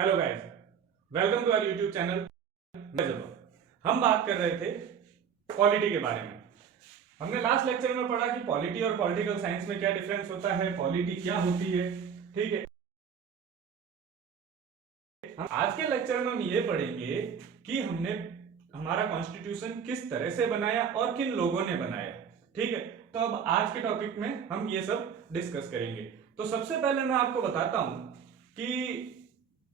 Hello guys, welcome to our YouTube channel. हम बात कर रहे थे पॉलिटी के बारे में। हमने लास्ट लेक्चर में पढ़ा कि पॉलिटी और पॉलिटिकल साइंस में क्या डिफरेंस होता है, पॉलिटी क्या होती है। ठीक है, हम आज के लेक्चर में हम ये पढ़ेंगे कि हमने हमारा कॉन्स्टिट्यूशन किस तरह से बनाया और किन लोगों ने बनाया। ठीक है, तो अब आज के टॉपिक में हम ये सब डिस्कस करेंगे। तो सबसे पहले मैं आपको बताता हूं कि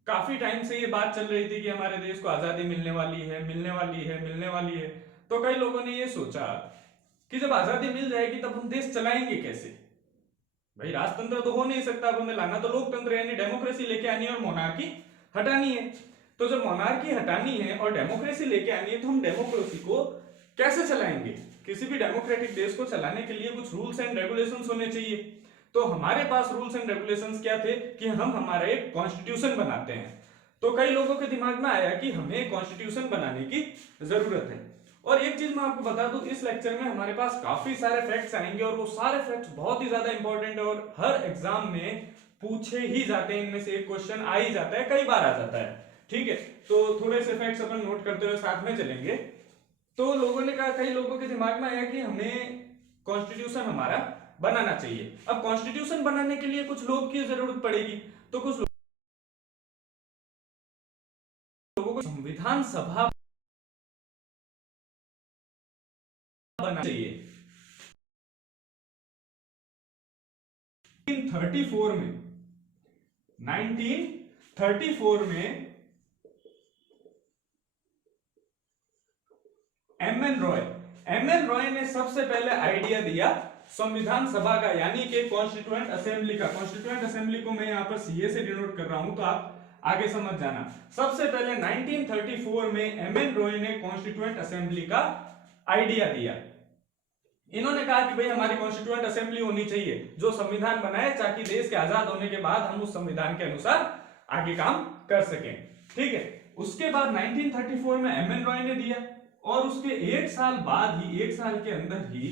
काफी टाइम से ये बात चल रही थी कि हमारे देश को आजादी मिलने वाली है, मिलने वाली है, मिलने वाली है। तो कई लोगों ने ये सोचा कि जब आजादी मिल जाएगी तब हम देश चलाएंगे कैसे। भाई राजतंत्र तो हो नहीं सकता, अब हमें लाना तो लोकतंत्र यानी डेमोक्रेसी लेके आनी है और मोनार्की हटानी है। तो जब मोनार्की हटानी है और डेमोक्रेसी लेके आनी है तो हम डेमोक्रेसी को कैसे चलाएंगे। किसी भी डेमोक्रेटिक देश को चलाने के लिए कुछ रूल्स एंड रेगुलेशंस होने चाहिए। तो हमारे पास रूल्स एंड रेगुलेशंस क्या थे कि हम हमारा एक कॉन्स्टिट्यूशन बनाते हैं। तो कई लोगों के दिमाग में आया कि हमें कॉन्स्टिट्यूशन बनाने की जरूरत है। और एक चीज मैं आपको बता दूं, इस लेक्चर में हमारे पास काफी सारे फैक्ट्स आएंगे और वो सारे फैक्ट्स बहुत ही ज्यादा इंपॉर्टेंट है और हर एग्जाम में पूछे ही जाते हैं। इनमें से एक क्वेश्चन आ ही जाता है, कई बार आ जाता है। ठीक है, तो थोड़े से फैक्ट्स अपन नोट करते हुए साथ में चलेंगे। तो लोगों ने कहा, कई लोगों के दिमाग में आया कि हमें कॉन्स्टिट्यूशन हमारा बनाना चाहिए। अब कॉन्स्टिट्यूशन बनाने के लिए कुछ लोग की जरूरत पड़ेगी। तो कुछ लोगों को संविधान सभा बनाना चाहिए। 1934 में एम एन रॉय ने सबसे पहले आइडिया दिया संविधान सभा का, यानी कि कॉन्स्टिट्यूएंट असेंबली का। कॉन्स्टिट्यूएंट असेंबली को मैं यहां पर सीए से डिनोट कर रहा हूं, तो आप आगे समझ जाना। सबसे पहले 1934 में एम एन रॉय ने कॉन्स्टिट्यूएंट असेंबली का आइडिया दिया। इन्होंने कहा कि भाई हमारी कॉन्स्टिट्यूएंट असेंबली होनी चाहिए जो संविधान बनाए, ताकि देश के आजाद होने के बाद हम उस संविधान के अनुसार आगे काम कर सकें। ठीक है, उसके बाद 1934 में एम एन रॉय ने दिया और उसके एक साल बाद ही, एक साल के अंदर ही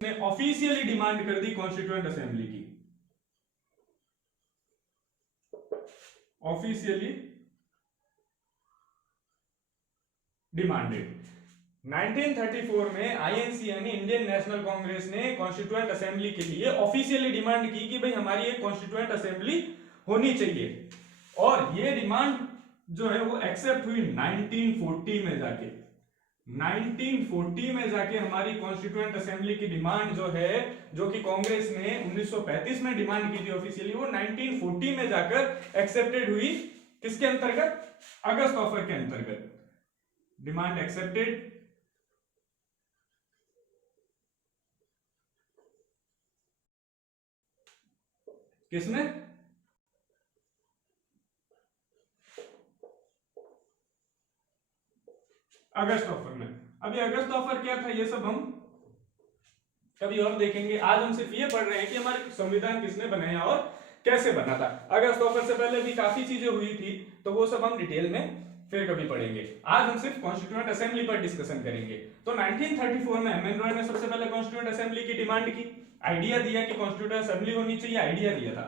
ने ऑफिशियली डिमांड कर दी कॉन्स्टिट्यूएंट असेंबली की। ऑफिशियली डिमांडेड 1934 में आईएनसी यानी इंडियन नेशनल कांग्रेस ने कॉन्स्टिट्यूएंट असेंबली के लिए ऑफिशियली डिमांड की कि भाई हमारी एक कॉन्स्टिट्यूएंट असेंबली होनी चाहिए। और ये डिमांड जो है वो एक्सेप्ट हुई 1940 में जाके। 1940 में जाके हमारी कॉन्स्टिट्यूएंट असेंबली की डिमांड जो है, जो कि कांग्रेस ने 1935 में डिमांड की थी ऑफिशियली, वो 1940 में जाकर एक्सेप्टेड हुई। किसके अंतर्गत? अगस्त ऑफर के अंतर्गत डिमांड एक्सेप्टेड। किसने? अगस्त ऑफर में। अभी अगस्त ऑफर क्या था ये सब हम कभी और देखेंगे। आज हम सिर्फ ये पढ़ रहे हैं कि हमारे संविधान किसने बनाया और कैसे बना था। अगस्त ऑफर से पहले भी काफी चीजें हुई थी, तो वो सब हम डिटेल में फिर कभी पढ़ेंगे। आज हम सिर्फ कॉन्स्टिट्यूएंट असेंबली पर डिस्कशन करेंगे। तो 1934 में एम एन रॉय ने सबसे पहले कॉन्स्टिट्यूएंट असेंबली की डिमांड की, आइडिया दिया कि कॉन्स्टिट्यूएंट असेंबली होनी चाहिए, आइडिया दिया था।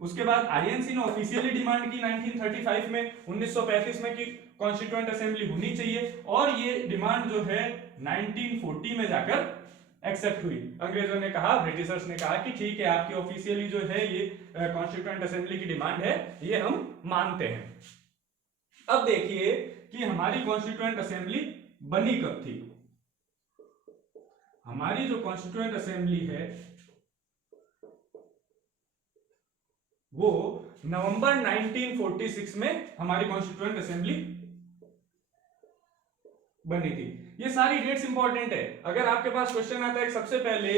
उसके बाद आईएनसी ने ऑफिशियली डिमांड की 1935 में, 1935 में कि कॉन्स्टिट्यूएंट असेंबली होनी चाहिए। और ये डिमांड जो है 1940 में जाकर एक्सेप्ट हुई। अंग्रेजों ने कहा, ब्रिटिशर्स ने कहा कि ठीक है, आपकी ऑफिशियली जो है ये कॉन्स्टिट्यूएंट असेंबली की डिमांड है, ये हम मानते हैं। अब देखिए कि हमारी कॉन्स्टिट्यूएंट असेंबली बनी कब थी। हमारी जो कॉन्स्टिट्यूएंट असेंबली है वो नवंबर 1946 में हमारी कॉन्स्टिट्यूएंट असेंबली बनी थी। ये सारी डेट्स इंपॉर्टेंट है। अगर आपके पास क्वेश्चन आता है सबसे पहले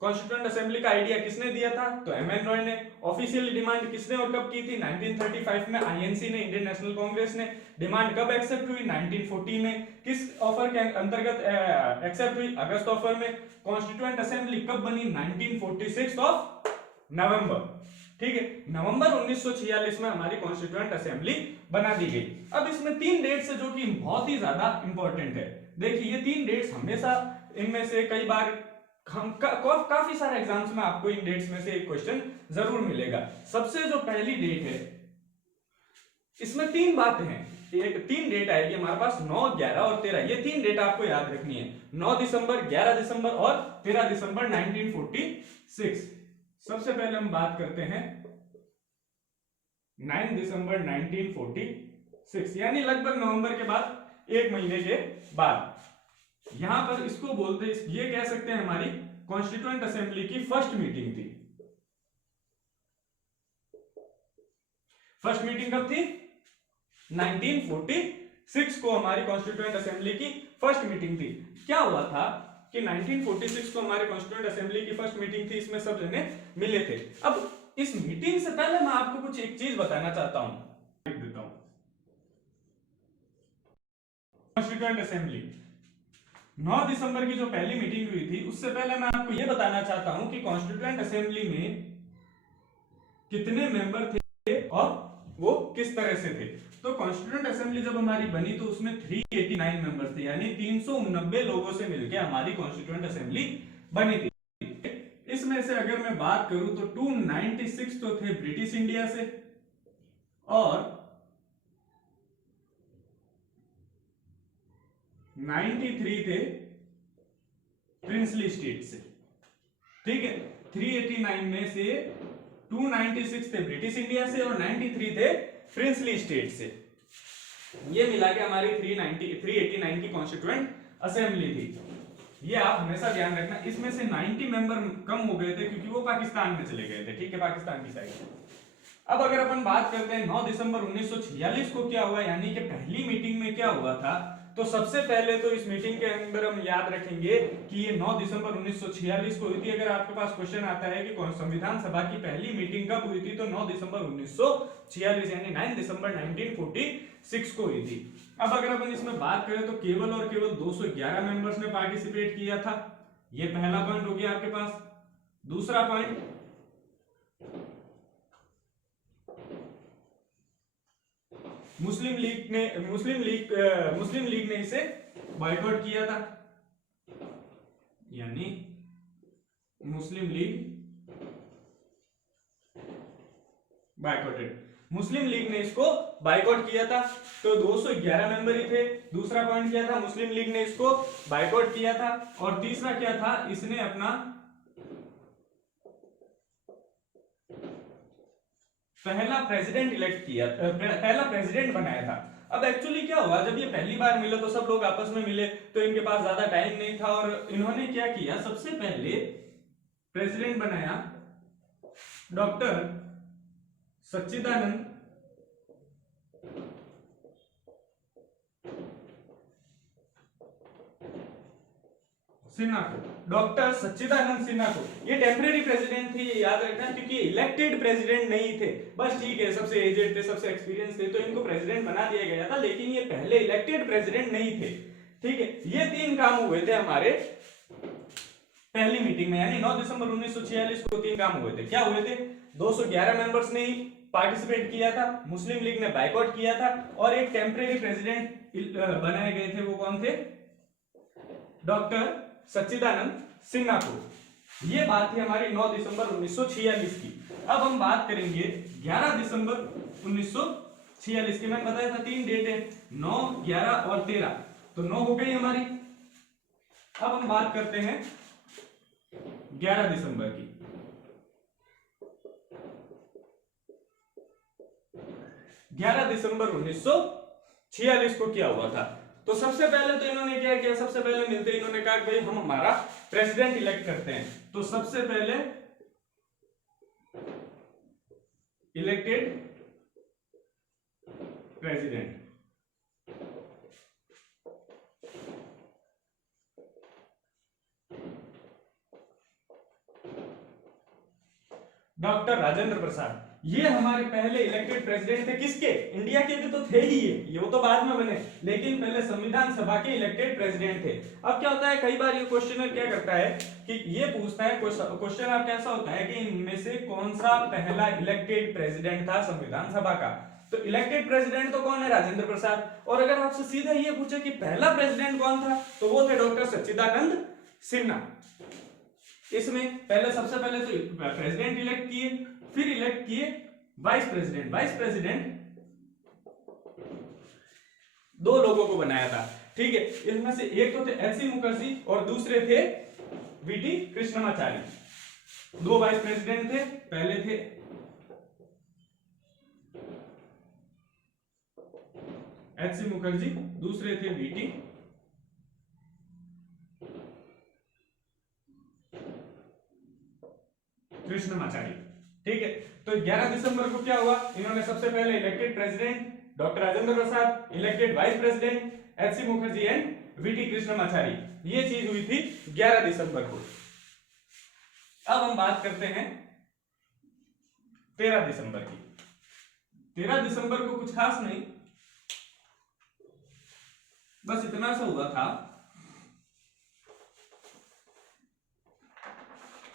कॉन्स्टिट्यूएंट असेंबली का आइडिया किसने दिया था, तो एम एन रॉय ने। ऑफिशियल डिमांड किसने और कब की थी? 1935 में आईएनसी ने, इंडियन नेशनल कांग्रेस ने। डिमांड कब एक्सेप्ट हुई? 1940 में। किस ऑफर के अंतर्गत एक्सेप्ट हुई? अगस्त ऑफर में। कॉन्स्टिट्यूएंट असेंबली कब बनी? 1946 ऑफ नवंबर। ठीक है, नवंबर 1946 में हमारी कॉन्स्टिट्यूएंट असेंबली बना दी गई। अब इसमें तीन डेट्स है जो कि बहुत ही ज्यादा इंपॉर्टेंट है। देखिए ये तीन डेट्स हमेशा इनमें से कई बार काफी सारे एग्जाम्स में आपको इन डेट्स में से एक क्वेश्चन जरूर मिलेगा। सबसे जो पहली डेट है, इसमें तीन बातें हैं, एक तीन डेट आएगी हमारे पास, 9, 11 और 13। ये तीन डेट आपको याद रखनी है, 9 दिसंबर, 11 दिसंबर और 13 दिसंबर 1946। सबसे पहले हम बात करते हैं 9 दिसंबर 1946, यानी लगभग नवंबर के बाद, एक महीने के बाद। यहां पर इसको बोलते, ये कह सकते हैं हमारी कॉन्स्टिट्यूएंट असेंबली की फर्स्ट मीटिंग थी। फर्स्ट मीटिंग कब थी? 1946 को हमारी कॉन्स्टिट्यूएंट असेंबली की फर्स्ट मीटिंग थी। क्या हुआ था कि 1946 को हमारी कॉन्स्टिट्यूएंट असेंबली की फर्स्ट मीटिंग थी, इसमें सब जने मिले थे। अब इस मीटिंग से पहले मैं आपको कुछ एक चीज बताना चाहता हूं, लिख देता हूं। कॉन्स्टिट्यूएंट असेंबली 9 दिसंबर की जो पहली मीटिंग हुई थी, उससे पहले मैं आपको यह बताना चाहता हूं कि कॉन्स्टिट्यूएंट असेंबली में कितने मेंबर थे और वो किस तरह से थे। तो कॉन्स्टिट्यूएंट असेंबली जब हमारी बनी तो उसमें 389 मेंबर्स थे, यानी 389 लोगों से मिलकर हमारी कॉन्स्टिट्यूएंट असेंबली बनी थी। इसमें से अगर मैं बात करूं तो 296 तो थे ब्रिटिश इंडिया से और 93 थे प्रिंसली स्टेट से। ठीक है, 389 में से 296 थे ब्रिटिश इंडिया से और 93 थे प्रिंसली स्टेट से। ये मिला के हमारी 389 की कॉन्स्टिट्यूएंट असेंबली थी। ये आप हमेशा ध्यान रखना। इसमें से 90 मेंबर कम हो गए थे क्योंकि वो पाकिस्तान में चले गए थे। ठीक है, पाकिस्तान की साइड से। अब अगर अपन बात करते हैं 9 दिसंबर 1946 को क्या हुआ, यानी कि पहली मीटिंग में क्या हुआ था, तो सबसे पहले तो इस मीटिंग के अंदर हम याद रखेंगे कि ये 9 दिसंबर 1946 को हुई थी। अगर आपके पास क्वेश्चन आता है कि संविधान सभा की पहली मीटिंग कब हुई थी, तो 9 दिसंबर 1946 यानी 9 दिसंबर 1946 को हुई थी। अब अगर अपन इसमें बात करें तो केवल और केवल 211 मेंबर्स ने पार्टिसिपेट किया था। ये पहला पॉइंट हो गया आपके पास। दूसरा पॉइंट, मुस्लिम लीग ने इसे बॉयकॉट किया था, यानी मुस्लिम लीग बायकॉटेड, मुस्लिम लीग ने इसको बायकॉट किया था। तो 211 मेंबर ही थे। दूसरा पॉइंट क्या था, मुस्लिम लीग ने इसको बायकॉट किया था। और तीसरा क्या था, इसने अपना पहला प्रेसिडेंट इलेक्ट किया, पहला प्रेसिडेंट बनाया था। अब एक्चुअली क्या हुआ, जब ये पहली बार मिले तो सब लोग आपस में मिले, तो इनके पास ज्यादा टाइम नहीं था और इन्होंने क्या किया, सबसे पहले प्रेसिडेंट बनाया डॉक्टर सच्चिदानंद सिन्हा को, डॉक्टर सच्चिदानंद सिन्हा को। ये टेम्परेरी प्रेसिडेंट थे, ये याद रखना, क्योंकि इलेक्टेड प्रेसिडेंट नहीं थे। बस ठीक है, सबसे एजेड थे, सबसे एक्सपीरियंस थे, तो इनको प्रेसिडेंट बना दिया गया था, लेकिन ये पहले इलेक्टेड प्रेसिडेंट नहीं थे। ठीक है, ये तीन काम हुए थे हमारे पहली मीटिंग में, यानी 9 दिसंबर 1946 को तीन काम हुए थे। क्या हुए थे, 211 मेंबर्स ने पार्टिसिपेट किया था, मुस्लिम लीग ने बायकॉट किया था और एक टेम्परेरी प्रेसिडेंट बनाए गए थे। वो कौन थे, डॉक्टर सच्चिदानंद सिन्हा को। ये बात थी हमारी 9 दिसंबर 1946 की। अब हम बात करेंगे 11 दिसंबर 1946 की। मैंने बताया था तीन डेट है, 9, 11 और 13, तो 9 हो गई हमारी। अब हम बात करते हैं 11 दिसंबर की। 11 दिसंबर 1946 को क्या हुआ था, तो सबसे पहले तो इन्होंने क्या किया, सबसे पहले मिलते इन्होंने कहा भाई हम हमारा प्रेसिडेंट इलेक्ट करते हैं। तो सबसे पहले इलेक्टेड प्रेसिडेंट, डॉक्टर राजेंद्र प्रसाद। ये हमारे पहले इलेक्टेड प्रेसिडेंट थे, किसके, इंडिया के तो थे ही ये वो तो बाद में बने, लेकिन पहले संविधान सभा के इलेक्टेड प्रेसिडेंट थे। अब क्या होता है, कई बार ये क्वेश्चनर क्या करता है कि ये पूछता है, क्वेश्चन आपका ऐसा होता है कि इनमें से कौन सा पहला इलेक्टेड प्रेसिडेंट था संविधान सभा का। तो इलेक्टेड प्रेसिडेंट तो कौन है, राजेंद्र प्रसाद। और अगर आपसे सीधा ये पूछे कि पहला प्रेसिडेंट कौन था, तो वो थे डॉक्टर सच्चिदानंद सिन्हा। इसमें पहले सबसे पहले तो प्रेसिडेंट इलेक्ट किए, फिर इलेक्ट किए वाइस प्रेसिडेंट। वाइस प्रेसिडेंट दो लोगों को बनाया था, ठीक है। इसमें से एक तो थे एच सी मुखर्जी और दूसरे थे वीटी कृष्णमाचारी। दो वाइस प्रेसिडेंट थे, पहले थे एच सी मुखर्जी, दूसरे थे वीटी कृष्णमाचारी, ठीक है। तो 11 दिसंबर को क्या हुआ, इन्होंने सबसे पहले elected president doctor Rajendra Prasad, elected vice president H C Mukherjee and V T Krishnamachari. ये चीज हुई थी 11 दिसंबर को। अब हम बात करते हैं 13 दिसंबर की। 13 दिसंबर को कुछ खास नहीं, बस इतना सा हुआ था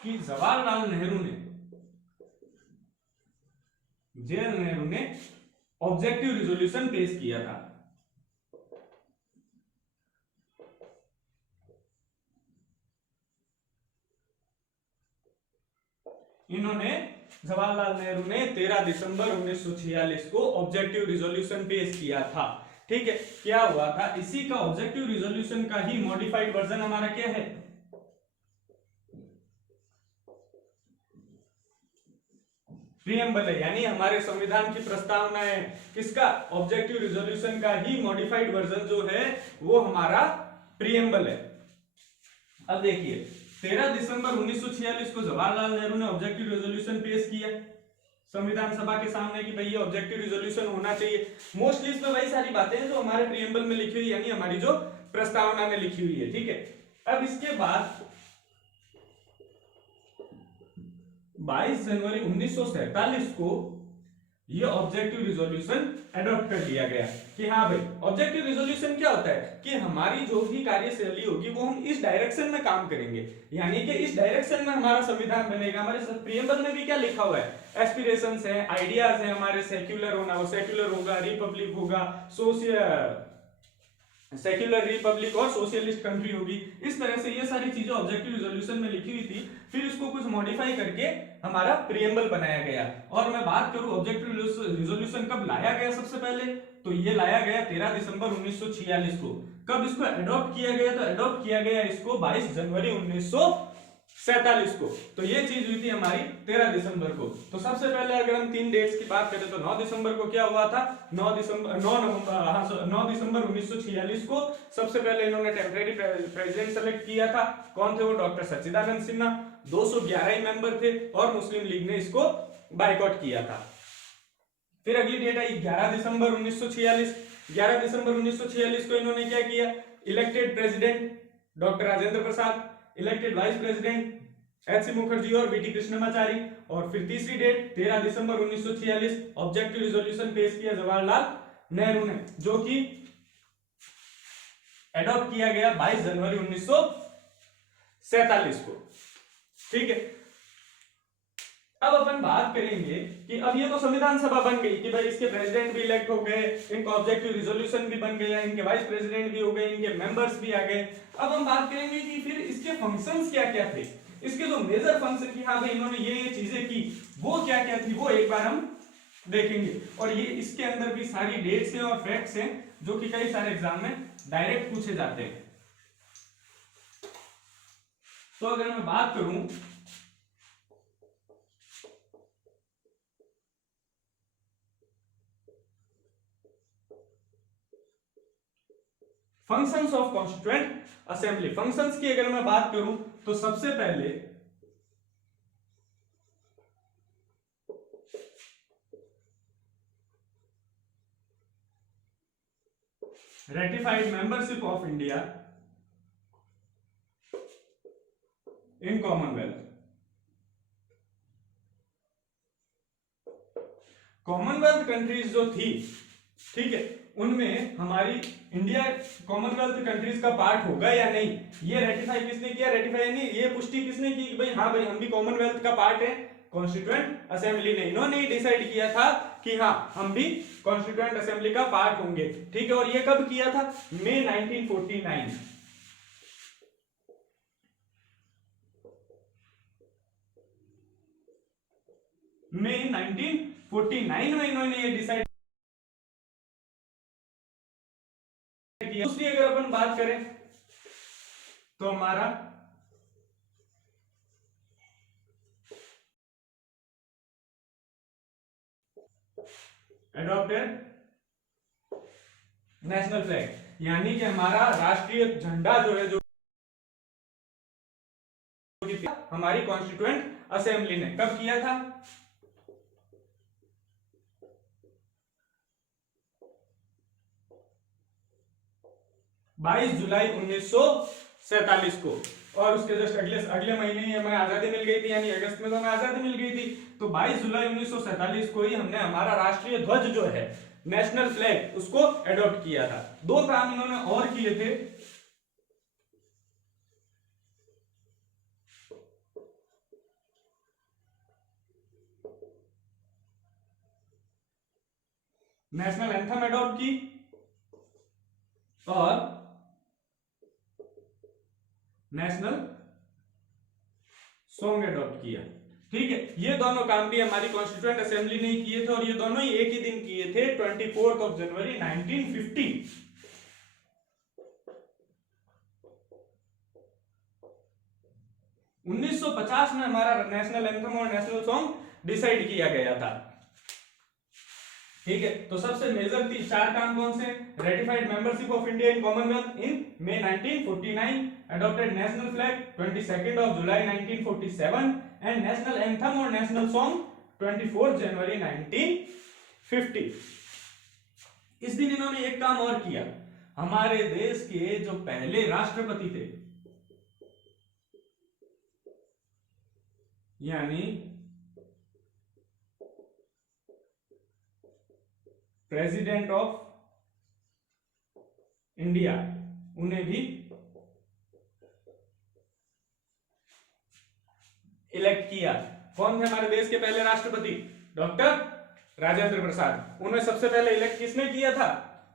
कि जवाहरलाल नेहरू ने ऑब्जेक्टिव रिजोल्यूशन पेश किया था। जवाहरलाल नेहरू ने 13 दिसंबर 1946 को ऑब्जेक्टिव रिजोल्यूशन पेश किया था, ठीक है। क्या हुआ था, इसी का ऑब्जेक्टिव रिजोल्यूशन का ही मॉडिफाइड वर्जन हमारा क्या है, प्रीएम्बल है, यानी हमारे संविधान की प्रस्तावना है। किसका, ऑब्जेक्टिव रिजोल्यूशन का ही मॉडिफाइड वर्जन जो है वो हमारा प्रीएम्बल है। अब देखिए 13 दिसंबर 1946 को जवाहरलाल नेहरू ने ऑब्जेक्टिव रिजोल्यूशन पेश किया संविधान सभा के सामने कि भाई ये ऑब्जेक्टिव रिजोल्यूशन होना चाहिए। मोस्टली इसमें वही सारी बातें हैं जो हमारे प्रीएम्बल में लिखी हुई, यानी हमारी जो प्रस्तावना में लिखी हुई है, ठीक है। अब इसके बाद 22 जनवरी 1947 को ये ऑब्जेक्टिव रिजोल्यूशन एडॉप्ट कर लिया गया कि हाँ भाई ऑब्जेक्टिव रिजोल्यूशन क्या होता है कि हमारी जो भी कार्यशैली होगी वो हम इस डायरेक्शन में काम करेंगे, यानी कि इस डायरेक्शन में हमारा संविधान बनेगा। हमारे प्रीएम्बल में भी क्या लिखा हुआ है, एस्पिरेशंस है, आइडियाज है हमारे, सेक्युलर होना, वो सेक्युलर होगा, रिपब्लिक होगा, सेक्युलर रिपब्लिक और सोशलिस्ट कंट्री होगी। इस तरह से ये सारी चीजें ऑब्जेक्टिव रिजोल्यूशन में लिखी हुई थी। फिर इसको कुछ मॉडिफाई करके हमारा प्रीएम्बल बनाया गया। और मैं बात करूं ऑब्जेक्टिव रिजोल्यूशन कब लाया गया, सबसे पहले तो ये लाया गया 13 दिसंबर 1946 को। कब इसको एडॉप्ट किया गया, तो एडॉप्ट किया गया इसको 22 जनवरी 1947 को। तो ये चीज हुई थी हमारी 13 दिसंबर को। तो सबसे पहले अगर हम 3 डेट्स की बात करें तो 9 दिसंबर को क्या हुआ था, 9 दिसंबर 1946 को सबसे पहले इन्होंने टेम्परेरी प्रेसिडेंट सेलेक्ट किया था। कौन थे वो, डॉक्टर सच्चिदानंद सिन्हा। 211 ही मेंबर थे और मुस्लिम लीग ने इसको बाइकआउट किया था। फिर अगली डेट आई 11 दिसंबर 1946। 11 दिसंबर 1946 को इन्होंने क्या किया, elected president doctor Rajendra Prasad, elected vice president H C Mukherjee और वीटी कृष्णमाचारी। और फिर तीसरी डेट 13 दिसंबर 1946 ऑब्जेक्टिव रिजोल्यूशन पेश किया जवाहरलाल नेहरू ने, जो कि एडॉप्ट किया गया 22 जनवरी 1947 को, ठीक है। अब अपन बात करेंगे कि अब ये तो संविधान सभा बन गई कि भाई इसके प्रेसिडेंट भी इलेक्ट हो गए, इनका ऑब्जेक्टिव रिजोल्यूशन भी बन गया, इनके वाइस प्रेसिडेंट भी हो गए, इनके मेंबर्स भी आ गए। अब हम बात करेंगे कि फिर इसके फंक्शंस क्या क्या थे, इसके जो मेजर फंक्शन की हाँ भाई इन्होंने ये चीजें की वो क्या क्या थी, वो एक बार हम देखेंगे। और ये इसके अंदर भी सारी डेट्स हैं और फैक्ट्स हैं जो कि कई सारे एग्जाम में डायरेक्ट पूछे जाते हैं। तो अगर मैं बात करूं functions of constituent assembly, functions की अगर मैं बात करूं तो सबसे पहले ratified membership of India in Commonwealth। Commonwealth countries जो थी, ठीक है, उनमें हमारी इंडिया कॉमनवेल्थ कंट्रीज का पार्ट होगा या नहीं, ये रेटिफाई किसने किया, रेटिफाई नहीं, ये पुष्टि किसने की कि भाई हाँ भाई हम भी कॉमनवेल्थ का पार्ट है, कॉन्स्टिट्यूएंट असेंबली ने। इन्होंने ही डिसाइड किया था कि हाँ हम भी कॉन्स्टिट्यूएंट असेंबली का पार्ट होंगे, ठीक है। और ये कब किया था, मई 1949। में 1949 में इन्होंने ये डिसाइड किया। दूसरी अगर अपन बात करें तो हमारा एडॉप्टेड नेशनल फ्लैग, यानी कि हमारा राष्ट्रीय झंडा जो है, जो हमारी कॉन्स्टिट्यूएंट असेंबली ने कब किया था? 22 जुलाई 1947 को। और उसके जस्ट अगले महीने ही हमें आजादी मिल गई थी, यानी अगस्त में तो हमें आजादी मिल गई थी। तो 22 जुलाई 1947 को ही हमने हमारा राष्ट्रीय ध्वज जो है, नेशनल फ्लैग, उसको एडॉप्ट किया था। दो काम इन्होंने और किए थे। नेशनल एंथम एडॉप्ट की और नेशनल सॉन्ग एडॉप्ट किया। ठीक है, ये दोनों काम भी हमारी कॉन्स्टिट्यूएंट असेंबली ने किए थे, और ये दोनों ही एक ही दिन किए थे, 24 जनवरी 1950। 1950 में हमारा नेशनल एंथम और नेशनल सॉन्ग डिसाइड किया गया था। ठीक है, तो सबसे मेजर चार काम कौन से? Ratified membership of India in Commonwealth in May 1949, adopted national flag 22nd of July 1947 and national anthem और national song 24 जनवरी 1950। इस दिन इन्होंने एक काम और किया। हमारे देश के जो पहले राष्ट्रपति थे, यानी प्रेसिडेंट ऑफ इंडिया, उन्हें भी इलेक्ट किया। कौन थे हमारे देश के पहले राष्ट्रपति? डॉक्टर राजेंद्र प्रसाद। उन्हें सबसे पहले इलेक्ट किसने किया था?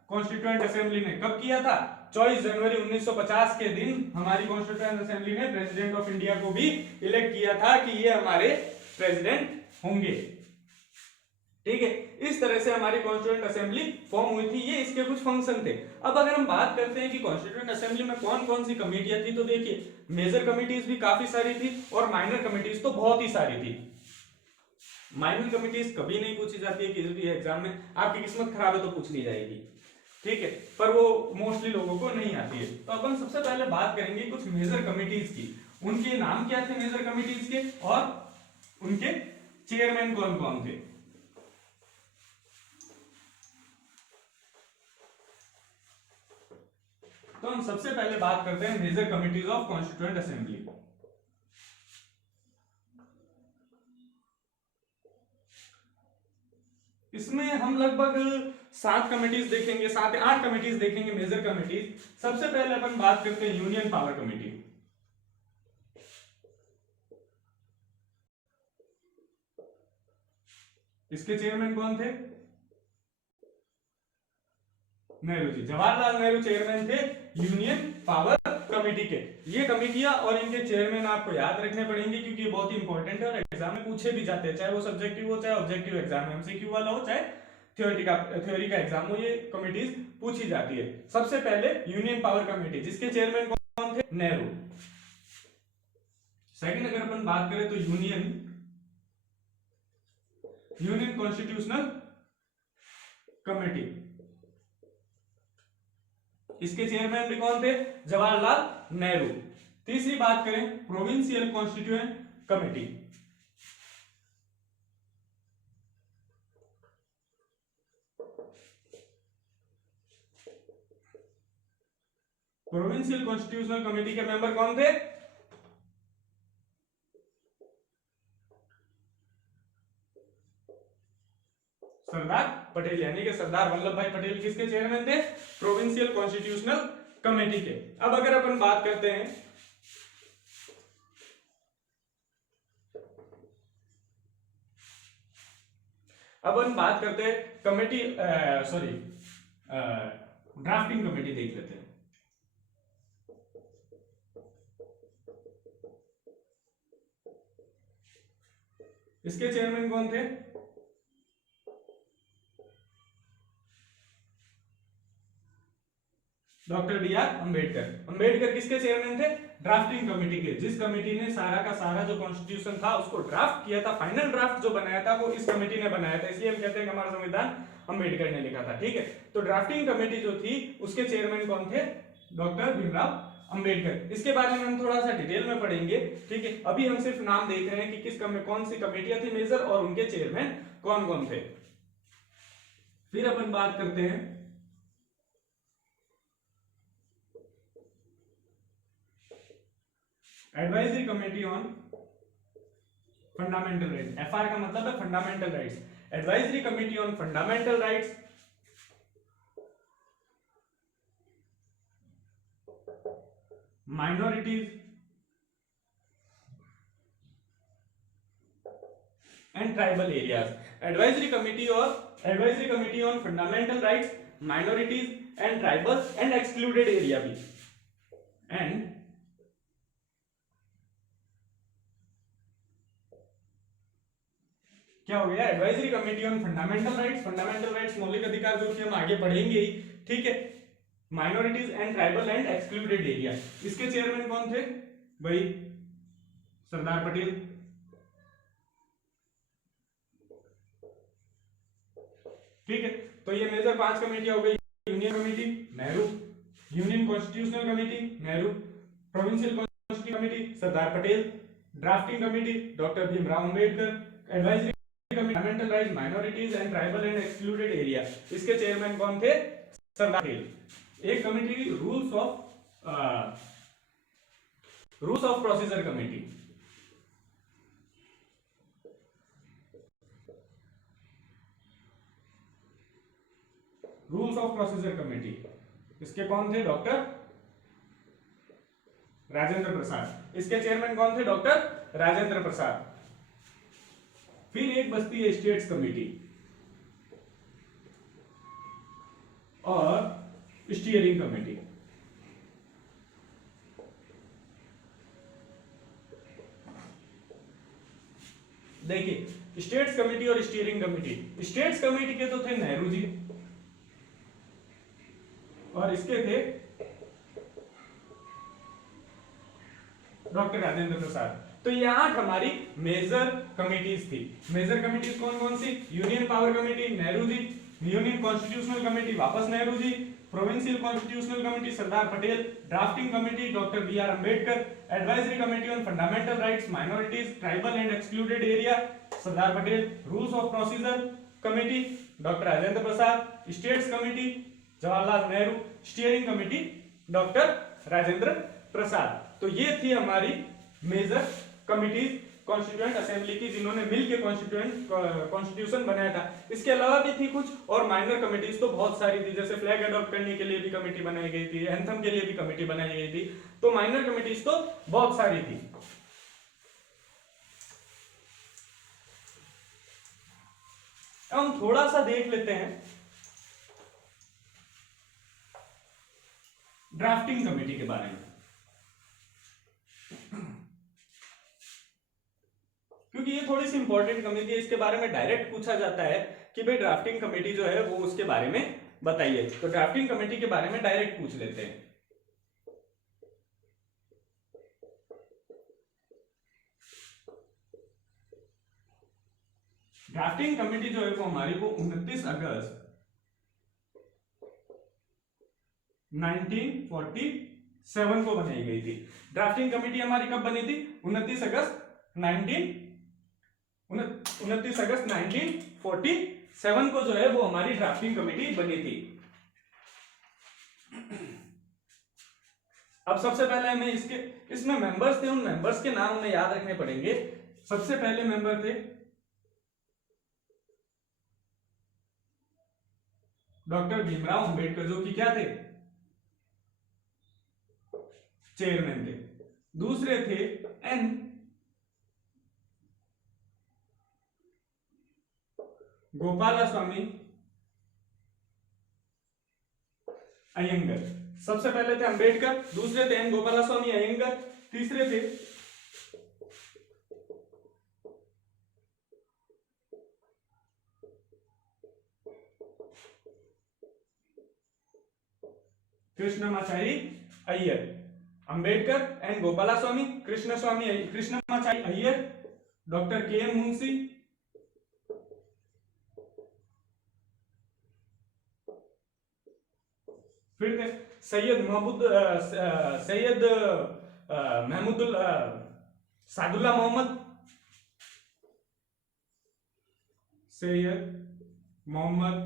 कॉन्स्टिट्यूएंट असेंबली ने। कब किया था? 24 जनवरी 1950 के दिन हमारी कॉन्स्टिट्यूएंट असेंबली ने प्रेसिडेंट ऑफ इंडिया को भी इलेक्ट किया था कि ये हमारे प्रेसिडेंट होंगे। ठीक है, इस तरह से हमारी कॉन्स्टिट्यूएंट असेंबली फॉर्म हुई थी। ये इसके कुछ फंक्शन थे। अब अगर हम बात करते हैं कि कॉन्स्टिट्यूएंट असेंबली में कौन कौन सी कमेटियां थी, तो देखिए, मेजर कमिटीज भी काफी सारी थी और माइनर कमिटीज तो बहुत ही सारी थी। माइनर कमिटीज कभी नहीं पूछी जाती है किसी भी एग्जाम में, आपकी किस्मत खराब है तो पूछ ली जाएगी। ठीक है, पर वो मोस्टली लोगों को नहीं आती है। तो अपन सबसे पहले बात करेंगे कुछ मेजर कमिटीज की। उनके नाम क्या थे मेजर कमिटीज के, और उनके चेयरमैन कौन कौन थे। तो हम सबसे पहले बात करते हैं major committees of constituent assembly. इसमें हम लगभग 7 कमिटीज देखेंगे, 7 या 8 कमिटीज देखेंगे, मेजर कमिटीज। सबसे पहले अपन बात करते हैं यूनियन पावर कमेटी। इसके चेयरमैन कौन थे? नेहरू जी। जवाहरलाल नेहरू चेयरमैन थे यूनियन पावर कमेटी के। ये कमेटियां और इनके चेयरमैन आपको याद रखने पड़ेंगे, क्योंकि ये बहुत ही इंपॉर्टेंट है और एग्जाम में पूछे भी जाते हैं, चाहे वो सब्जेक्टिव हो, चाहे ऑब्जेक्टिव एग्जाम में एमसीक्यू वाला हो, चाहे थ्योरी का एग्जाम हो, ये कमिटीज पूछी जाती है। सबसे पहले यूनियन पावर कमेटी, जिसके चेयरमैन कौन थे? नेहरू। सेकंड अगर अपन बात करें तो यूनियन कॉन्स्टिट्यूशनल कमेटी, इसके चेयरमैन भी कौन थे? जवाहरलाल नेहरू। तीसरी बात करें provincial constituent committee, provincial constitutional committee के मेंबर कौन थे? सरदार पटेल, यानी कि सरदार वल्लभ भाई पटेल किसके चेयरमैन थे? प्रोविंशियल कॉन्स्टिट्यूशनल कमेटी के। अब अगर अपन बात करते हैं कमेटी, सॉरी, ड्राफ्टिंग कमेटी देख लेते हैं। इसके चेयरमैन कौन थे? Doctor B R Ambedkar. Ambedkar किसके चेयरमैन थे? ड्राफ्टिंग कमेटी के। जिस कमेटी ने सारा का सारा जो कॉन्स्टिट्यूशन था उसको ड्राफ्ट किया था, फाइनल ड्राफ्ट जो बनाया था वो इस कमेटी ने बनाया था, इसलिए हम कहते हैं कि हमारा संविधान अंबेडकर ने लिखा था। ठीक है, तो ड्राफ्टिंग कमेटी जो थी उसके चेयरमैन कौन थे? डॉक्टर भीमराव अंबेडकर। इसके बारे में हम थोड़ा सा डिटेल में पढ़ेंगे। ठीक है, अभी हम सिर्फ नाम देख रहे हैं कि कौन सी कमेटियां थी मेजर और उनके चेयरमैन कौन कौन थे। फिर अपन बात करते हैं advisory committee on fundamental rights. FR का मतलब है fundamental rights. Advisory committee on fundamental rights, minorities and tribal areas. Advisory committee on fundamental rights, minorities and tribal and excluded area भी। एंड क्या हो गया? Advisory committee on fundamental rights. Fundamental rights मौलिक अधिकार जो कि हम आगे पढ़ेंगे ही। ठीक है, minorities and tribal and excluded area, इसके चेयरमैन कौन थे? भाई सरदार पटेल। ठीक है, तो ये मेजर 5 कमेटियां हो गई। Union committee Nehru, union constitutional committee Nehru, provincial constitutional committee Sardar Patel, drafting committee doctor Bhimrao Ambedkar, advisory committee fundamental rights, minorities and tribal and excluded area, इसके चेयरमैन कौन थे? सरदार पटेल। एक committee rules of procedure committee. Rules of procedure committee, इसके कौन थे? Doctor Rajendra प्रसाद। इसके chairman कौन थे? डॉक्टर राजेंद्र प्रसाद। फिर एक बस्ती है स्टेट्स कमेटी और स्टीयरिंग कमेटी। देखिए, स्टेट्स कमेटी और स्टीयरिंग कमेटी। स्टेट्स कमेटी के तो थे नेहरू जी और इसके थे डॉक्टर राजेंद्र प्रसाद। तो ये 8 हमारी मेजर कमिटीज थी। मेजर कमिटीज कौन कौन सी? Union power committee Nehru ji, union constitutional committee वापस Nehru ji, provincial constitutional committee Sardar Patel, drafting committee doctor B R Ambedkar, advisory committee on fundamental rights, minorities, tribal and excluded area Sardar Patel, rules of procedure committee doctor Rajendra Prasad, states committee Jawaharlal Nehru, steering committee doctor Rajendra Prasad. तो ये थी हमारी major committees constituent assembly की, जिन्होंने मिलकर constitution बनाया था। इसके अलावा भी थी कुछ और माइनर कमिटीज तो बहुत सारी थी, जैसे फ्लैग अडॉप्ट करने के लिए भी कमेटी बनाई गई थी, एंथम के लिए भी कमेटी बनाई गई थी। तो माइनर कमिटीज तो बहुत सारी थी। अब हम थोड़ा सा देख लेते हैं ड्राफ्टिंग कमेटी के बारे में, क्योंकि ये थोड़ी सी इंपॉर्टेंट कमेटी है। इसके बारे में डायरेक्ट पूछा जाता है कि भाई ड्राफ्टिंग कमेटी जो है वो उसके बारे में बताइए। तो ड्राफ्टिंग कमेटी के बारे में डायरेक्ट पूछ लेते हैं। ड्राफ्टिंग कमेटी जो है वो हमारी को 29 अगस्त 1947 को बनाई गई थी। ड्राफ्टिंग कमेटी हमारी कब बनी थी? 29 अगस्त 1947 को जो है वो हमारी ड्राफ्टिंग कमेटी बनी थी। अब सबसे पहले हमें इसमें मेंबर्स थे, उन मेंबर्स के नाम हमें याद रखने पड़ेंगे। सबसे पहले मेंबर थे डॉक्टर भीमराव अंबेडकर, जो कि क्या थे? चेयरमैन थे। दूसरे थे एन गोपालास्वामी अयंगर। सबसे पहले थे अंबेडकर, दूसरे थे एन गोपालास्वामी अयंगर, तीसरे थे कृष्णमाचारी अय्यर, अंबेडकर एंड गोपालास्वामी, कृष्णमाचारी अय्यर, डॉक्टर के एम मुंशी, फिर सैयद महमूदुल सादुल्ला मोहम्मद, सैयद मोहम्मद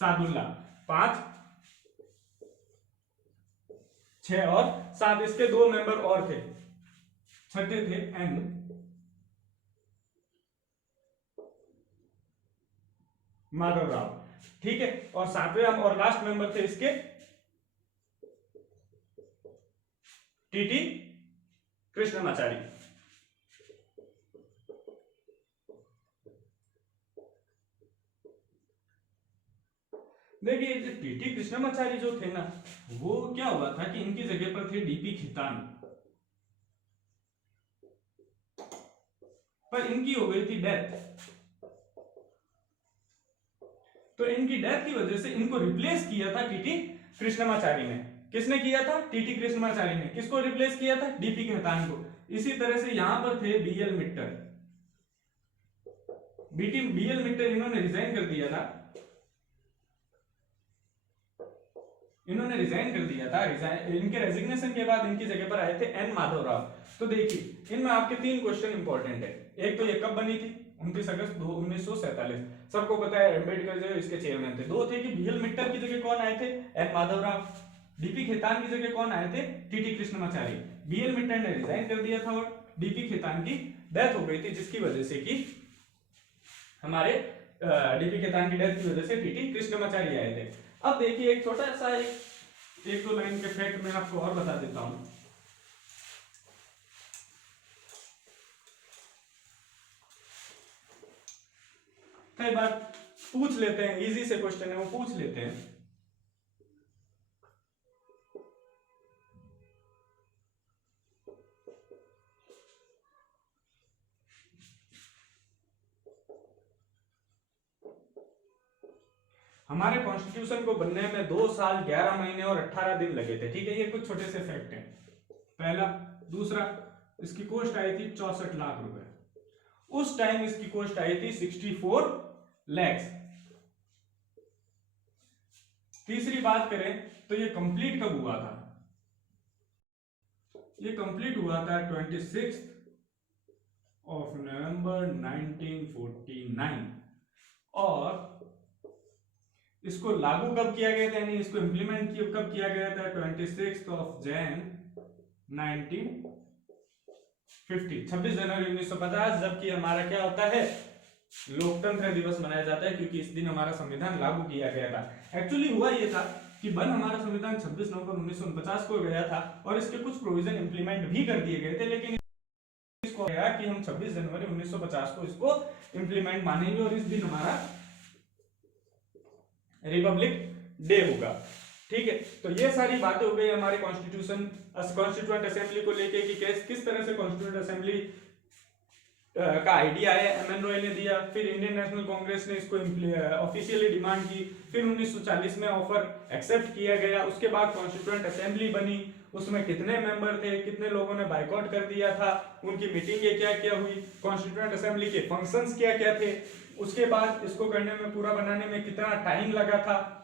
सादुल्ला, 5, 6 और 7, इसके 2 मेंबर और थे, छठे थे एन माधव राव, ठीक है, और 7वें और लास्ट मेंबर थे इसके टीटी कृष्णमाचारी। देखिए टीटी कृष्णमाचारी जो थे ना, वो क्या हुआ था कि इनकी जगह पर थे डीपी खेतान, पर इनकी हो गई थी डेथ, तो इनकी डेथ की वजह से इनको रिप्लेस किया था टीटी कृष्णमाचारी ने। किसने किया था? टीटी कृष्णमाचारी ने। किसको रिप्लेस किया था? डीपी खेतान को। इसी तरह से यहां पर थे बीएल मित्तर, बीएल मित्तर इन्होंने रिजाइन कर दिया था, इनके रेजिग्नेशन के बाद इनकी जगह पर आए थे एन माधव राव। तो देखिए इनमें आपके 3 क्वेश्चन इंपॉर्टेंट है। एक तो ये कब बनी थी? 29 अगस्त 1947, सबको पता है, अम्बेडकर जो इसके चेयरमैन थे। 2 थे कि बीएल मित्तर की जगह कौन आए थे? एन माधव राव। डीपी खेतान की जगह कौन आए थे? टीटी कृष्णमाचारी। बीएल मित्तर ने रिजाइन कर दिया था और डीपी खेतान की डेथ हो गई थी, जिसकी वजह से कि हमारे डीपी खेतान की डेथ की वजह से टीटी कृष्णमाचारी आए थे। अब देखिए एक छोटा सा एक 2 लाइन के फैक्ट मैं आपको और बता देता हूं। कई बार पूछ लेते हैं, इजी से क्वेश्चन है वो पूछ लेते हैं। हमारे कॉन्स्टिट्यूशन को बनने में 2 साल 11 महीने और 18 दिन लगे थे, ठीक है। ये कुछ छोटे से फैक्ट हैं। पहला। दूसरा, इसकी कॉस्ट आई थी 64 लाख रुपए। उस टाइम इसकी कॉस्ट आई थी 64 लैक्स। तीसरी बात करें तो ये कंप्लीट कब हुआ था? ये कंप्लीट हुआ था 26 नवंबर 1949। और इसको लागू कब किया गया था, यानी इसको इंप्लीमेंट कब किया गया था? 26 जनवरी 1950, 26 जनवरी 1950, जबकि हमारा क्या होता है? लोकतंत्र दिवस मनाया जाता है, क्योंकि इस दिन हमारा संविधान लागू किया गया था। एक्चुअली हुआ ये था कि हमारा संविधान 26 नवंबर 1949 को गया था और इसके कुछ प्रोविजन इंप्लीमेंट भी कर दिए गए थे, लेकिन इसको गया कि हम 26 जनवरी 1950 को इसको इंप्लीमेंट मानेंगे और इस दिन हमारा रिपब्लिक डे होगा, ठीक है। तो ये सारी बातें हो गई हमारे कॉन्स्टिट्यूएंट असेंबली को लेके कि किस तरह से कॉन्स्टिट्यूएंट असेंबली का आइडिया है, एमएन रॉय ने दिया। फिर इंडियन नेशनल कांग्रेस ने इसको ऑफिशियली डिमांड की। फिर 1940 में ऑफर एक्सेप्ट किया गया। उसके बाद कॉन्स्टिट्यूएंट असेंबली बनी, उसमें कितने मेंबर थे, कितने लोगों ने बाइकआउट कर दिया था, उनकी मीटिंगें क्या क्या हुई, कॉन्स्टिट्यूएंट असेंबली के फंक्शंस क्या क्या थे, उसके बाद इसको करने में, पूरा बनाने में कितना टाइम लगा था,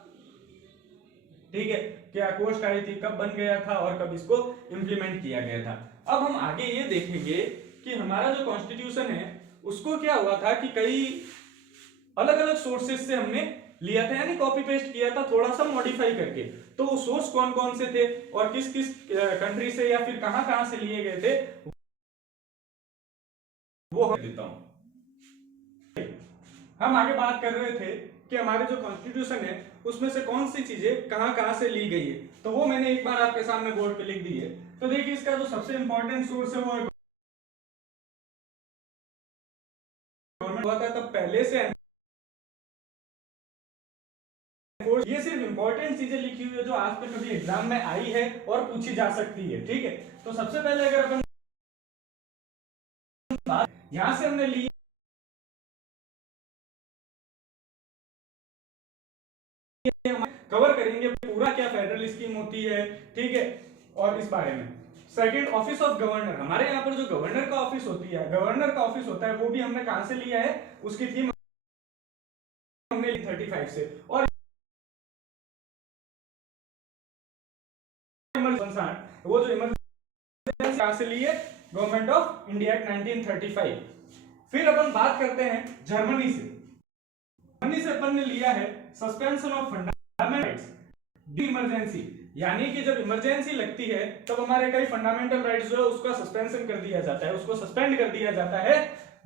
ठीक है, क्या कॉस्ट आई थी, कब बन गया था और कब इसको इंप्लीमेंट किया गया था। अब हम आगे ये देखेंगे कि हमारा जो कॉन्स्टिट्यूशन है उसको क्या हुआ था कि कई अलग अलग सोर्सेस से हमने लिया था, यानी कॉपी पेस्ट किया था, थोड़ा सा मॉडिफाई करके। तो वो सोर्स कौन कौन से थे और किस किस कंट्री से या फिर कहां कहां से लिए गए थे, वो हम देता हूं। हम आगे बात कर रहे थे कि हमारे जो कॉन्स्टिट्यूशन है उसमें से कौन सी चीजें कहां कहां से ली गई है, तो वो मैंने एक बार आपके सामने बोर्ड पे लिख दी है। तो देखिए इसका जो सबसे इंपॉर्टेंट सोर्स है वो हुआ था, तब पहले से ये सिर्फ इंपॉर्टेंट चीजें लिखी हुई है जो आज तक कभी एग्जाम में आई है और पूछी जा सकती है, ठीक है। तो सबसे पहले अगर अपन यहां से हमने ली कवर करेंगे पूरा क्या फेडरल स्कीम होती है, ठीक है, और इस बारे में। सेकंड, ऑफिस ऑफ गवर्नर, हमारे यहाँ पर जो गवर्नर का ऑफिस होती है, गवर्नर का ऑफिस होता है, वो भी हमने कहां से लिया है, उसकी थीम हमने 35 से। और वो जो इमरजेंसी कहां से लिए, गवर्नमेंट ऑफ इंडिया एक्ट 1935। फिर अपन बात करते हैं जर्मनी से। जर्मनी से अपन ने लिया है suspension of fundamental rights due emergency, यानी कि जब इमरजेंसी लगती है तब हमारे कई फंडामेंटल राइट्स जो है उसका सस्पेंशन कर दिया जाता है, उसको सस्पेंड कर दिया जाता है।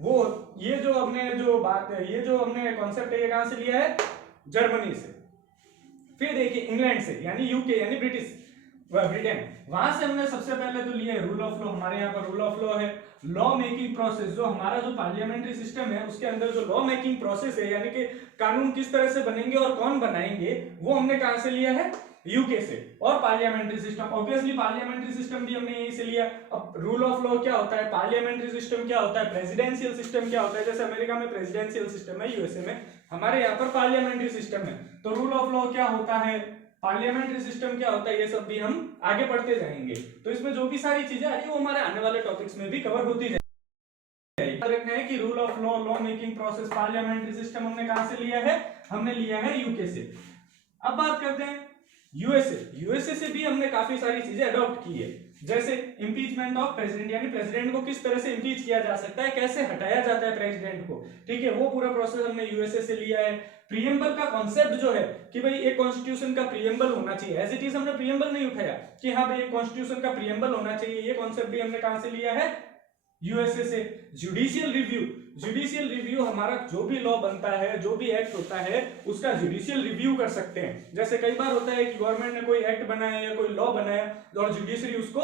वो ये जो हमने कॉन्सेप्ट है, ये कहां से लिया है, जर्मनी से। फिर देखिए इंग्लैंड से, यानी यूके यानी ब्रिटेन, वहां से हमने सबसे पहले तो लिया है रूल ऑफ लॉ। हमारे यहाँ पर रूल ऑफ लॉ है, लॉ मेकिंग प्रोसेस, जो हमारा जो पार्लियामेंट्री सिस्टम है उसके अंदर जो लॉ मेकिंग प्रोसेस है, यानी कि कानून किस तरह से बनेंगे और कौन बनाएंगे, वो हमने कहां से लिया है, यूके से। और parliamentary system, obviously parliamentary system भी हमने यहीं से लिया। अब रूल ऑफ लॉ क्या होता है, पार्लियामेंट्री सिस्टम क्या होता है, प्रेसिडेंशियल सिस्टम क्या होता है, जैसे अमेरिका में प्रेसिडेंशियल सिस्टम है, यूएसए में, हमारे यहाँ पर पार्लियामेंट्री सिस्टम है। तो रूल ऑफ लॉ क्या होता है, पार्लियामेंट्री सिस्टम क्या होता है, ये सब भी हम आगे पढ़ते जाएंगे। तो इसमें जो भी सारी चीजें आ रही है वो हमारे आने वाले टॉपिक्स में भी कवर होती जाएगी। याद रखना है कि rule of law, law making process, parliamentary system हमने कहां से लिया है, हमने लिया है यूके से। अब बात करते हैं यूएसए से भी हमने काफी सारी चीजें अडॉप्ट की है, जैसे इंपीचमेंट ऑफ प्रेसिडेंट, यानी प्रेसिडेंट को किस तरह से इंपीच किया जा सकता है, कैसे हटाया जाता है प्रेसिडेंट को, ठीक है, वो पूरा प्रोसेस हमने यूएसए से लिया है। प्रीएम्बल का कॉन्सेप्ट जो है कि भाई एक कॉन्स्टिट्यूशन का प्रीएम्बल होना चाहिए, एज इट इज हमने प्रीएम्बल नहीं उठाया कि हाँ भाई एक कॉन्स्टिट्यूशन का प्रीएम्बल होना चाहिए, ये कॉन्सेप्ट भी हमने कहां से लिया है, यूएसए से। जुडिशियल रिव्यू हमारा जो भी लॉ बनता है, जो भी एक्ट होता है, उसका जुडिशियल रिव्यू कर सकते हैं। जैसे कई बार होता है कि गवर्नमेंट ने कोई एक्ट बनाया या कोई लॉ बनाया और जुडिशरी उसको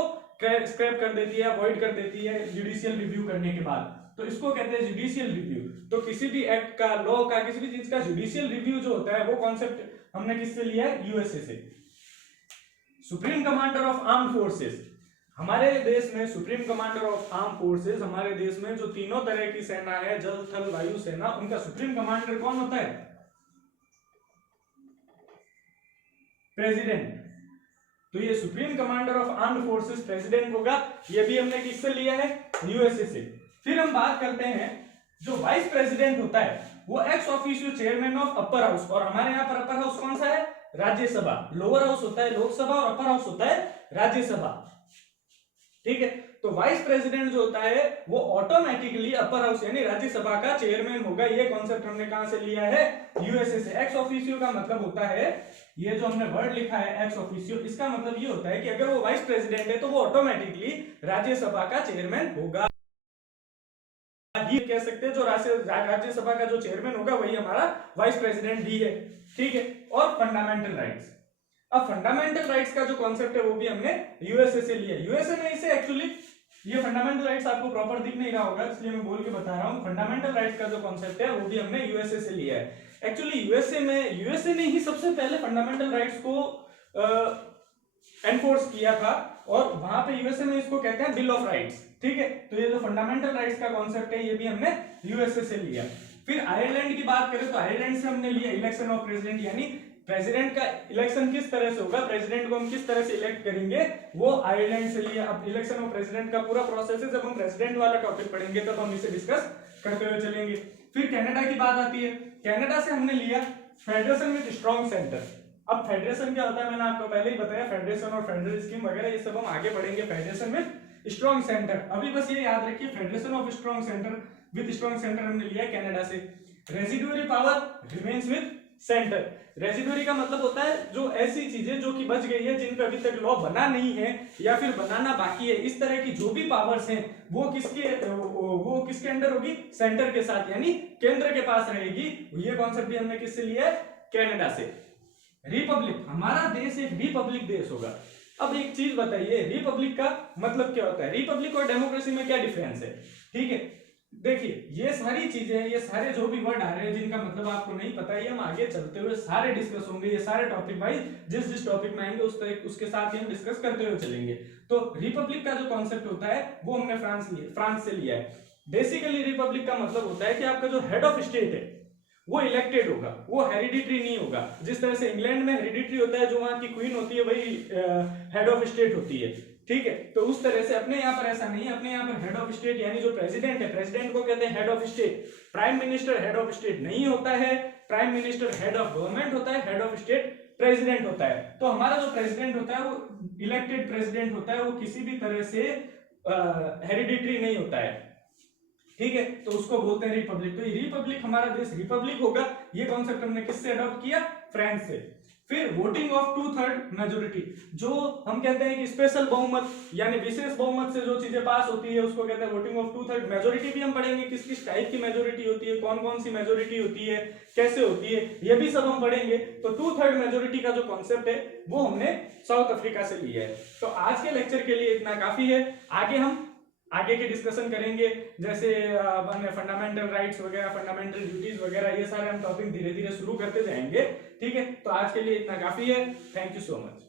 स्क्रैप कर देती है, अवॉइड कर देती है जुडिशियल रिव्यू करने के बाद, तो इसको कहते हैं जुडिशियल रिव्यू। तो किसी भी एक्ट का, लॉ का, किसी भी चीज का जुडिशियल रिव्यू जो होता है, वो कॉन्सेप्ट हमने किससे लिया है, यूएसए से। Supreme commander of armed forces, हमारे देश में supreme commander of arm forces, हमारे देश में जो तीनों तरह की सेना है, जल थल वायु सेना, उनका सुप्रीम कमांडर कौन होता है, प्रेसिडेंट। तो ये supreme commander of armed forces president होगा, ये भी हमने किससे लिया है, यूएसए से। फिर हम बात करते हैं जो वाइस प्रेसिडेंट होता है, वो ex officio chairman of upper house, और हमारे यहाँ पर अपर हाउस कौन सा है, राज्यसभा। लोअर हाउस होता है लोकसभा और अपर हाउस होता है राज्यसभा, ठीक है। तो वाइस प्रेसिडेंट जो होता है वो ऑटोमेटिकली अपर हाउस यानी राज्यसभा का चेयरमैन होगा। ये कॉन्सेप्ट हमने कहां से लिया है, यूएसए से। एक्स ऑफिशियो का मतलब होता है, ये जो हमने वर्ड लिखा है एक्स ऑफिशियो, इसका मतलब ये होता है कि अगर वो वाइस प्रेसिडेंट है तो वो ऑटोमेटिकली राज्यसभा का चेयरमैन होगा। ये कह सकते हैं जो राज्यसभा का जो चेयरमैन होगा वही हमारा वाइस प्रेसिडेंट भी है, ठीक है। और फंडामेंटल राइट्स, अब फंडामेंटल राइट्स का जो कॉन्सेप्ट है वो भी हमने यूएसए से लिया। यूएसए में इसे एक्चुअली, ये फंडामेंटल राइट्स आपको प्रॉपर दिख नहीं रहा होगा इसलिए मैं बोल के बता रहा हूं, फंडामेंटल राइट्स का जो कॉन्सेप्ट है वो भी हमने यूएसए से लिया है। एक्चुअली यूएसए ने ही सबसे पहले फंडामेंटल राइट्स को एनफोर्स किया था, और वहां पे यूएसए में इसको कहते हैं बिल ऑफ राइट्स, ठीक है। तो ये जो फंडामेंटल राइट्स का कॉन्सेप्ट है ये भी हमने यूएसए से लिया। फिर आयरलैंड की बात करें तो आयरलैंड से हमने लिया इलेक्शन ऑफ प्रेसिडेंट, यानी प्रेसिडेंट का इलेक्शन किस तरह से होगा, प्रेसिडेंट को हम किस तरह से इलेक्ट करेंगे, वो आयरलैंड से लिया। अब इलेक्शन ऑफ प्रेसिडेंट का पूरा प्रोसेस है, जब हम प्रेसिडेंट वाला टॉपिक पढ़ेंगे तब हम इसे डिस्कस करते हुए चलेंगे। फिर कनाडा की बात आती है, कनाडा से हमने लिया फेडरेशन विद स्ट्रॉन्ग सेंटर। अब फेडरेशन क्या होता है मैंने आपको पहले ही बताया, फेडरेशन और फेडरल स्कीम वगैरह ये सब हम आगे बढ़ेंगे। फेडरेशन विद स्ट्रॉन्ग सेंटर, अभी बस ये याद रखिए federation of strong centre with strong centre हमने लिया कनाडा से। Residuary power remains with centre, residuary का मतलब होता है जो ऐसी चीजें जो कि बच गई है, जिन पे अभी तक लॉ बना नहीं है या फिर बनाना बाकी है, इस तरह की जो भी पावर्स हैं वो किसके अंडर होगी, सेंटर के साथ, यानी केंद्र के पास रहेगी। ये कॉन्सेप्ट भी हमने किससे लिया है, कनाडा से। रिपब्लिक, हमारा देश एक रिपब्लिक देश होगा। अब एक चीज बताइए, रिपब्लिक का मतलब क्या होता है, रिपब्लिक और डेमोक्रेसी में क्या डिफरेंस है, ठीक है। देखिए ये सारी चीजें, ये सारे जो भी वर्ड आ रहे हैं जिनका मतलब आपको नहीं पता है, हम आगे चलते हुए सारे डिस्कस होंगे। ये सारे टॉपिक वाइज जिस टॉपिक में आएंगे उसके साथ ही हम डिस्कस करते हुए चलेंगे। तो रिपब्लिक का जो कॉन्सेप्ट होता है वो हमने फ्रांस से लिया है। बेसिकली रिपब्लिक का मतलब होता है कि आपका जो हेड ऑफ स्टेट है वो इलेक्टेड होगा, वो हेरिडिटरी नहीं होगा। जिस तरह से इंग्लैंड में हेरिडिटरी होता है, जो वहां की क्वीन होती है वही हेड ऑफ स्टेट होती है, ठीक है। तो उस तरह से अपने यहाँ पर ऐसा नहीं है, अपने यहाँ पर हेड ऑफ स्टेट यानी जो प्रेसिडेंट है, प्रेसिडेंट को कहते हैं head of state. Prime minister head of state नहीं होता है, prime minister head of government होता है, हेड ऑफ स्टेट प्रेसिडेंट होता है। तो हमारा जो प्रेसिडेंट होता है वो इलेक्टेड प्रेसिडेंट होता है, वो किसी भी तरह से हेरिडिटरी नहीं होता है, ठीक है। तो उसको बोलते हैं रिपब्लिक। तो रिपब्लिक, हमारा देश रिपब्लिक होगा। ये कॉन्सेप्ट हमने किससे अडॉप्ट किया? फ्रांस से। फिर वोटिंग ऑफ 2/3 मेजोरिटी, जो हम कहते हैं कि स्पेशल बहुमत यानी विशेष बहुमत से जो चीजें पास होती है उसको कहते हैं वोटिंग ऑफ 2/3 मेजोरिटी। भी हम पढ़ेंगे किस किस टाइप की मेजोरिटी होती है, कौन कौन सी मेजोरिटी होती है, कैसे होती है, ये भी सब हम पढ़ेंगे। तो 2/3 मेजोरिटी का जो कॉन्सेप्ट है वो हमने साउथ अफ्रीका से लिया है। तो आज के लेक्चर के लिए इतना काफी है। आगे हम आगे की डिस्कशन करेंगे, जैसे फंडामेंटल राइट्स वगैरह, फंडामेंटल ड्यूटीज वगैरह, ये सारे हम टॉपिक धीरे धीरे शुरू करते जाएंगे, ठीक है। तो आज के लिए इतना काफी है। Thank you so much.